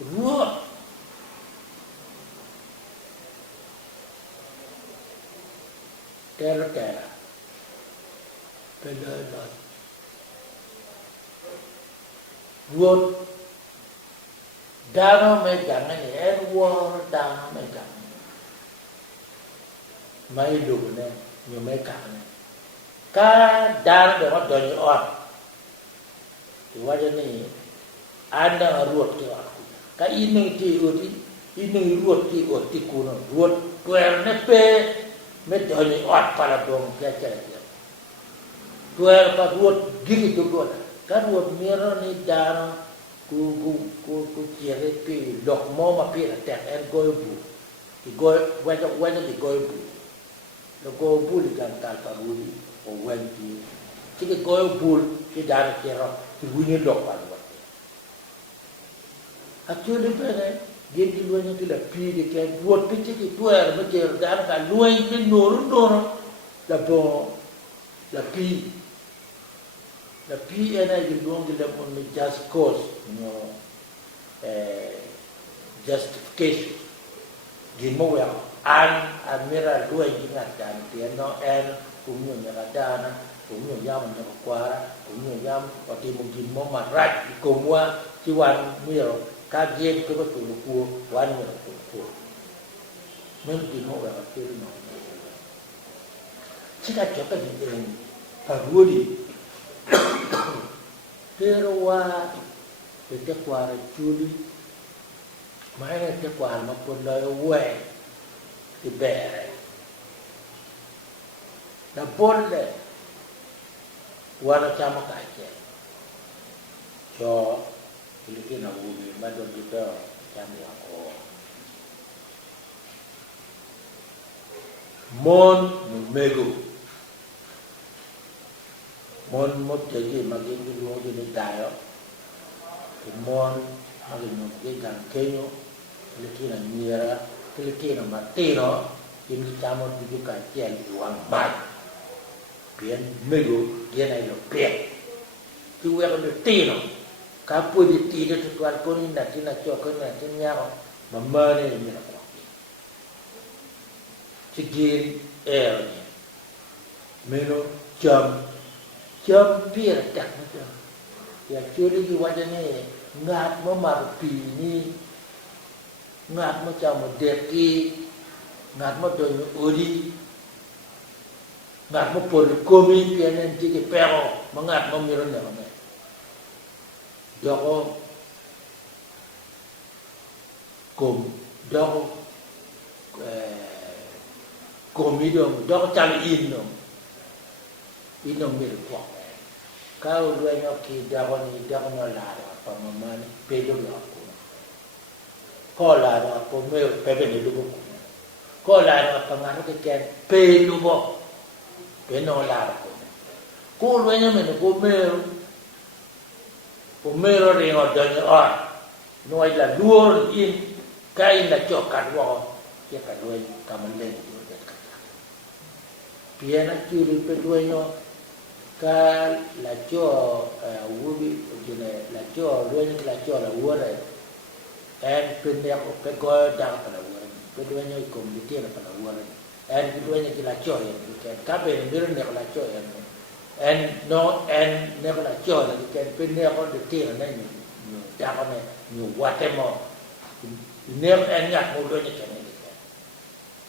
ruột kẻ bên đời là ruột đa nó mấy chẳng này em qua đa mấy chẳng mấy đủ này nhiều mấy cả này cả đa nó để bắt đầu như ọt thì qua cho này anh đang ruột cái ọt cái in ruột thì ọt thì cuốn ruột quẹo nó pe mấy đầu như ọt para dong cái quẹo cái ruột gigi tu ruột cái ruột mera này đa nó ku chia cái pi độc mò mà pi là tẹt em coi bu thì coi quay thì coi bu nó coi bu thì càng càng phải bu đi ở quay thì chỉ cái coi bu cái đàn kia rồi thì bu như độc vào vậy actually cái này game đi luôn như là pi thì cái ruột pi chỉ cái tuổi là bây giờ đàn cả nuôi cái nổ là bo là pi the PNI will belong to them only just cause, justification. Gimo well, and admiral doing at that, no, and cũng như nhà ta nó cũng như nhau mình nó qua cũng như nhau và tìm một tìm món mặt rạch cùng qua chứ quan nhiều cá game cái bất cứ cua quan nhiều cua mình tìm hộ là cái nó chỉ là cho cái gì phải vui đi pero wa te kwa chuli mai te kwa ma pun lo we ti bere da bolle wala chama ka che cho Filipina ubi ma do dito chama ko mon mego mon một cái gì mà cái luồng gì để đại đó thì mon mà cái càng kêu cái kia là nhiều cái kia là mà tê nó thì mình chạm một cái cái chèn luồng bạch biến mèo cái này là bẹt cái quẹt nó tê nó cá bơi đi tê được toàn con này là cho cái này trên nhau mà mơ này là như là quá chỉ ghi air mèo chấm bia chắc nó chưa, ya chưa đi cái vấn đề này ngạt mà pì ni ngạt mà chào một đẹp kia ngạt mà tôi như đi ngạt mà phun comi kia nên chỉ cái pero mà ngạt mà miron này mà đó có comi đó chả in miron quá kau dua nyoki dahon la apa mama ni pelu aku ko la apa me pepe ni lubu ko la apa ngano ke ken pelu bo peno la aku ko dua nyoki me ko me ro ri ngo dan o noi la luor in kai la chokat wo ya ka dua kamen piana churi pe dua nyoki cái là cho ubi là cho đôi như là cho là uo này em bên đeo cái coi đang phải là uo cái đôi như cùng đi kia là phải là uo này em cái đôi như là cho em cái các bên bên đeo là cho em nó em đeo là cho là cái bên đeo có được kia là này nhiều đang có này nhiều quá thêm mà nếu em nhặt một đôi như cái này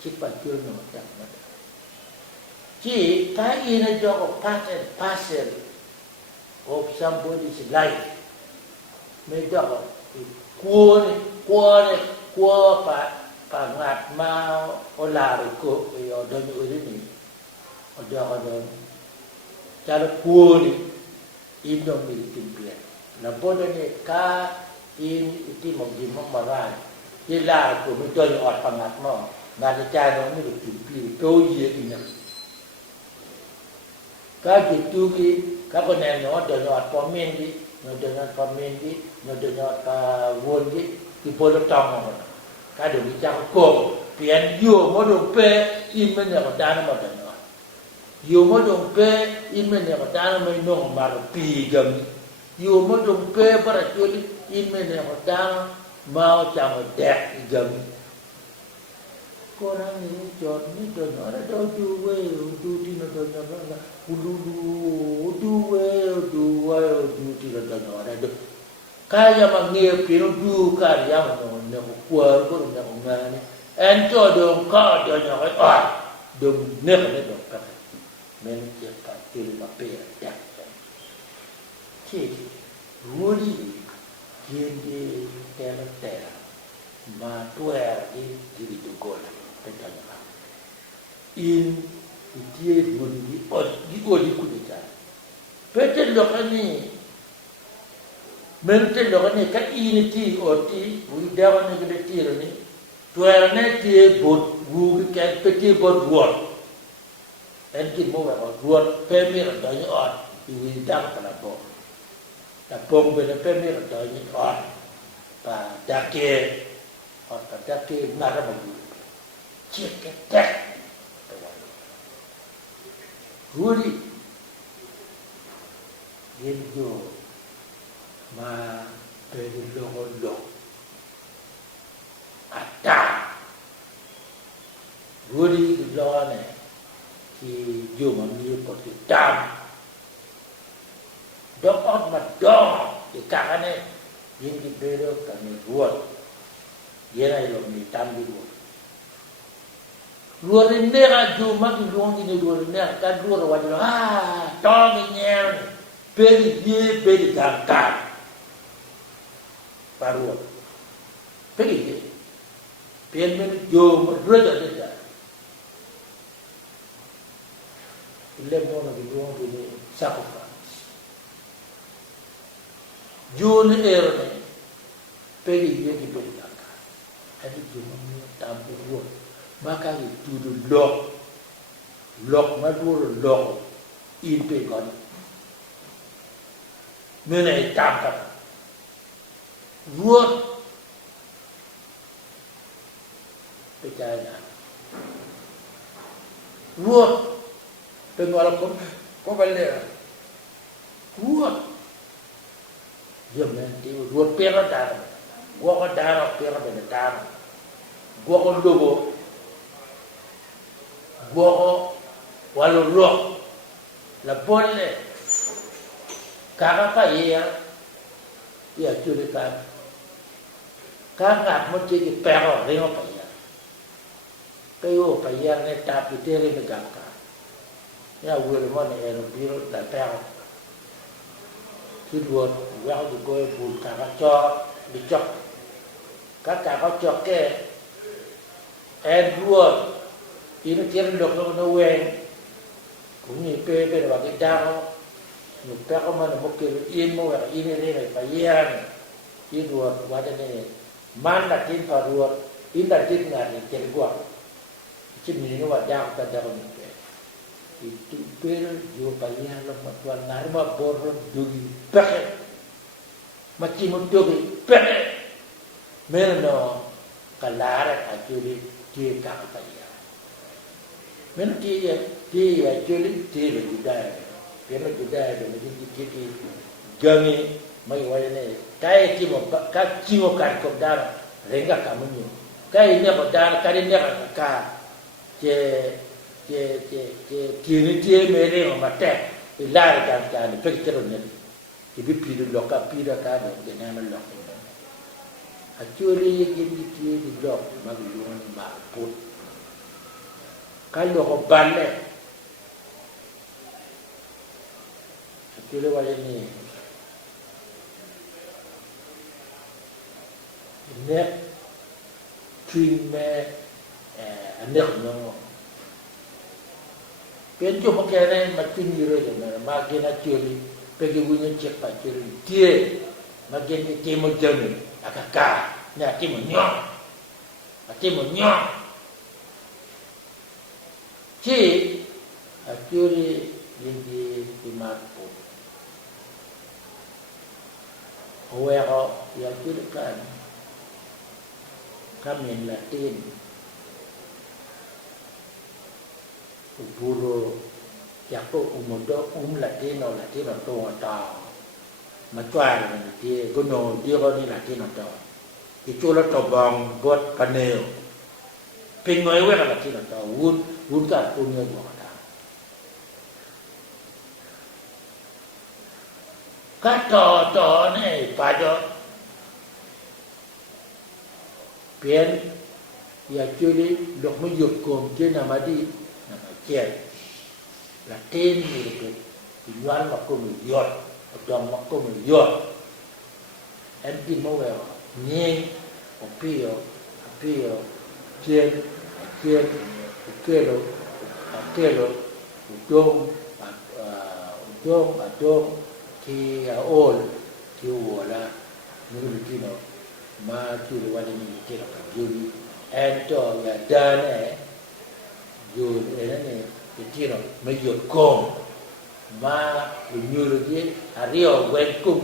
chỉ phải chưa nổi chẳng nữa chỉ cái gì nó cho một part and parcel of somebody's life mới cho cua phải ngạt mà ở là rồi cô ở đâu như thế này ở đâu cha nó cua đi im đâu mình tìm tiền là bố này cá in tìm một gì mà ra chỉ là của mình cho những ọt phải ngạt mà ngạt cha nó mới được tìm tiền câu gì thì nhỉ các chủ cái các con em nó đòi nhọt comment đi nó đòi nhọt comment đi nó đòi nhọt vuông đi thì bố nó trong mà các đường đi trang cổ biển nhiều mỗi đường pe in bên nhà của ta nó mà đòi nhọt nhiều mỗi đường pe in bên nhà của ta nó mới nông mà nó pì gầm nhiều mỗi đường pe bắt đầu chơi in bên nhà của ta mau chạm đẹp gần cô đang nghĩ chọn ní cho nhỏ đó đâu chú quê chú thì nó cho nhỏ đó là chú thì nó cho nhỏ đó được kaya mà nghe pino chú cái gì mà nó quơ có nó nghe này anh cho đường có cho nhỏ cái đường nếp này được cái mình chỉ phải tìm mà bê đẹp chứ rồi kiên đi cái mà tuổi đi đi tụ gọiเป็นต้นครับอินที่บุญที่อดที่อดที่คุณจะเป็นโลกนี้มันเป็นโลกนี้ก็อินที่อดที่บุญเดียวนี่ก็ได้ที่นี่ตัวนี้ที่บุญบุญแก่เป็นที่บุญรวดอันที่มั่วว่ารวดเป็นมีระดับนี้อดอยู่ในดังขนาดบ่แต่ปงเป็นเป็นมีระดับนี้อดป่าดักเกอดป่าดักเกน่าจะมาอยู่chết cái tét rồi đi yên vô mà về lo ta rồi đi lo này thì vô mà nhiều có thể tam đó ớt mà đó thì cả này yên cái bê đó cả này ruột yên này là mình tam đi ruột luar ini kan cuma di luar ini luar ini kan luar wajib tol ini beli gangkat baru beli beli jom berada di sana lemon di luar ini sakukan jun air ini beli gangkat ada cuma tampil luar maka itu lok madul lok impe kon menai tangkap ruot percaya ruot pengolah ko balik ruot dia nanti ruot pera darah gua ko darah pera benar gua ko dobo gua walau roh la boleh kakak ya curi kan kakak mau jadi pero lima payah kayu payah ni tapi diri negara ya boleh mana yang biru dan pero kedua yang juga pun kakak cok dicok kakak cok ke dua ini kira dok no wen cũng như pe là cái đau nhục ta có mà một cái yên một cái yên này này phải yên yên ruột quá cho nên man đặt trên vào ruột yên đặt trên ngàn thì chết quá chứ mình nó vào đau ta đau mình cái itu pe jo phải yên lắm mà tuan nari mà bor dugi pe mà chỉ một dugi pe mình nó cả lá đấy à chưa đi chưa cả phải mình kia actually kia là budaya, dia là budaya dan jadi gangi mai wajah ni, kaya cimo kan kau darah, rengga kamu ni, kaya ni apa darah, kaya ni apa kah, kini dia mereka mata, ilar kan, pergi terus ni, ibu piru lokap piru kan, dia nama lokap, actually ini dia di lok, magu luan makput. Kalau kau balik, Kilo wajah ni, net twin me, net no. Pencu pakai ni macam ni je, makin actually pergi punya cek actually dia, makin ni timun jami, akak, ni timun nyok. Ci actually di marpo. Awero yang kan kami Latin buru jako umudo Latino to ta ma twa ni dia gono dia ko ni Latino to ki chulo to bong got paneo pingoi we ka ti to wun ka ku nyo go ta ka to ne pa jo bien ya chuli dok mu yuk kom ke na ma di na ma che la ten ni ke ti yuan ma ko mu yot dom ma ko mu yot en di mo we ni o pio chen kelo dong ki ol ki wola ni ki no ma ki le wale ni ki no yuri en to ya dane yuri ne ki no me yot kom ma nyuru ki ario wen kum